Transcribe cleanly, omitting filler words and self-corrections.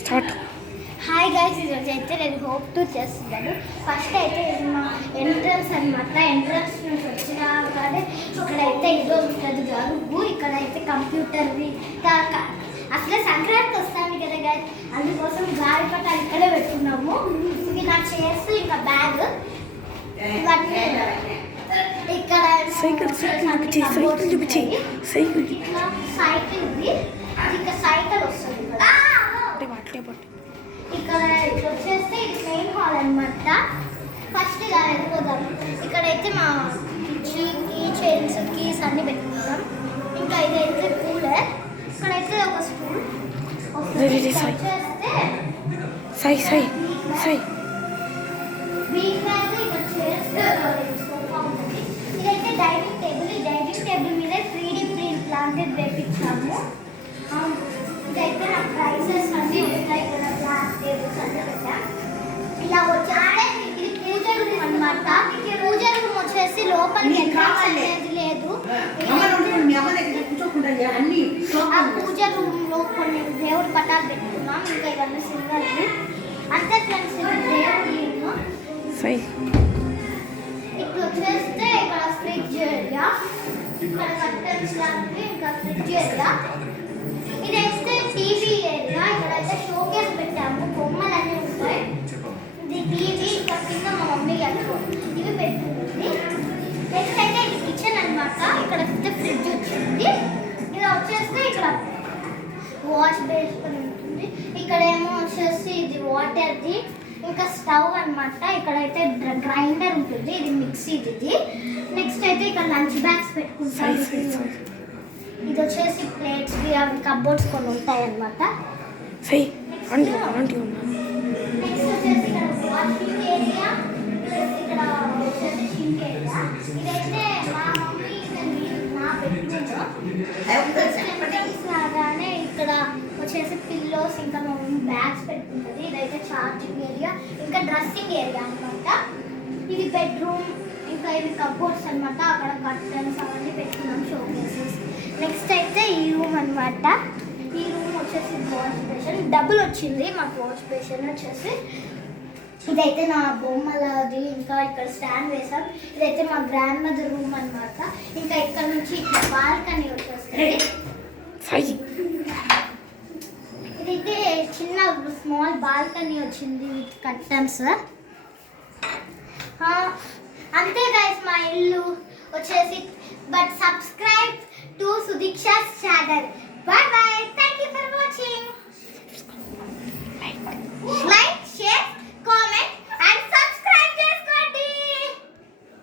Start. Hi guys, ఈరోజు అయితే నేను హోప్ టూ చేస్తున్నాను. ఫస్ట్ అయితే ఇది మా ఎంట్రన్స్ అనమాట. ఎంట్రన్స్ నుంచి వచ్చిన కానీ ఇక్కడైతే ఇదో ఉంటుంది గరువు. ఇక్కడైతే కంప్యూటర్వి అసలే సంక్రాంతి వస్తాను కదా గైస్, అందుకోసం గాలిపటాలు ఇక్కడే పెట్టుకున్నాము. ఇది నా చైర్స్ ఇంకా బ్యాగ్ ఇక్కడ సైకిల్ చూపించి సైకిల్ ఇది ఇంకా సైకిల్ వస్తుంది ఇక్కడ వచ్చేస్తే ఇది మెయిన్ హాల్ అనమాట. ఫస్ట్ ఇలా వెళ్ళిపోదాం. ఇక్కడైతే మా కీ చైన్స్ కీస్ అన్ని పెట్టుకుంటాం. ఇంకా ఇదైతే కూలర్. ఇక్కడైతే ఒక స్టూల్ వచ్చేస్తే ఇదైతే డైనింగ్ టేబుల్. ఈ డైనింగ్ టేబుల్ మీద 3D ప్రింట్ లాంటిది వేపించాము. ఇదైతే నా ప్రైసెస్ అన్నీ ఉంటాయి కదా, గ్లాస్ టేబుల్స్ అన్నీ పెట్టాం. ఇలా వచ్చి ఇది పూజ రూమ్ అనమాట. పూజ రూమ్ వచ్చేసి లోపలికి ఎంట్రన్స్ అనేది లేదు. ఆ పూజ రూమ్ లో కొన్ని దేవుడి పటాలు పెట్టుకున్నాం. ఇంకా ఇవన్నీ సింగల్ అంతే ఫ్రెండ్స్. దేవుడి ఇప్పుడు వచ్చేస్తే ఇక్కడ ఫ్రిడ్జ్ ఏరియా, ఇక్కడ కర్టన్స్ లాంటివి, ఇంకా ఫ్రిడ్జ్ ఏరియా. ఇదైతే టీవీ ఏరియా. ఇక్కడైతే షోకేస్ పెట్టాము, బొమ్మలు అన్నీ ఉంటాయి. ఇది టీవీ. ఇంకా కింద మా మమ్మీ గారు ఇవి పెట్టుకుంటుంది. నెక్స్ట్ అయితే ఇది కిచెన్ అనమాట. ఇక్కడ అయితే ఫ్రిడ్జ్ వచ్చింది. ఇది వచ్చేస్తే ఇక్కడ వాష్ బేసిన్ ఉంటుంది. ఇక్కడేమో వచ్చేసి ఇది వాటర్ది, ఇంకా స్టవ్ అనమాట. ఇక్కడైతే గ్రైండర్ ఉంటుంది, ఇది మిక్సీ ఇది. నెక్స్ట్ అయితే ఇక్కడ లంచ్ బ్యాగ్స్ పెట్టుకుంటాం. ఇది వచ్చేసి ప్లేట్స్ అవి కబోర్డ్స్ కొన్ని ఉంటాయి అనమాట. నెక్స్ట్ వచ్చేసి ఇక్కడ వాషింగ్ ఏరియా, ఇక్కడ వచ్చేసి షింక్ ఏరియా. ఇదైతే మా మమ్మీ నా బెడ్రూమ్ లాగానే ఇక్కడ వచ్చేసి పిల్లోస్, ఇంకా మా మమ్మీ బ్యాగ్స్ పెట్టుకుంటుంది. ఇదైతే ఛార్జింగ్ ఏరియా, ఇంకా డ్రెస్సింగ్ ఏరియా అనమాట. ఇది బెడ్రూమ్. ఇంకా ఇది కబోర్డ్స్ అనమాట. అక్కడ కర్టన్స్ అవన్నీ పెట్టుకున్నాం, షోకేసెస్. నెక్స్ట్ అయితే ఈ రూమ్ అనమాట. ఈ రూమ్ వచ్చేసి వాష్ బేసిన్ డబుల్ వచ్చింది మాకు. వాష్ బేసిన్ వచ్చేసి ఇదైతే నా బొమ్మలది. ఇంకా ఇక్కడ స్టాండ్ వేసాం. ఇదైతే మా గ్రాండ్ మదర్ రూమ్ అనమాట. ఇంకా ఇక్కడ నుంచి బాల్కనీ వచ్చేస్తుంది. ఇదైతే చిన్న స్మాల్ బాల్కనీ వచ్చింది విత్ కర్టన్స్. అంతే గైస్ మా ఇల్లు వచ్చేసి. But subscribe to Sudeeksha's channel. Bye bye.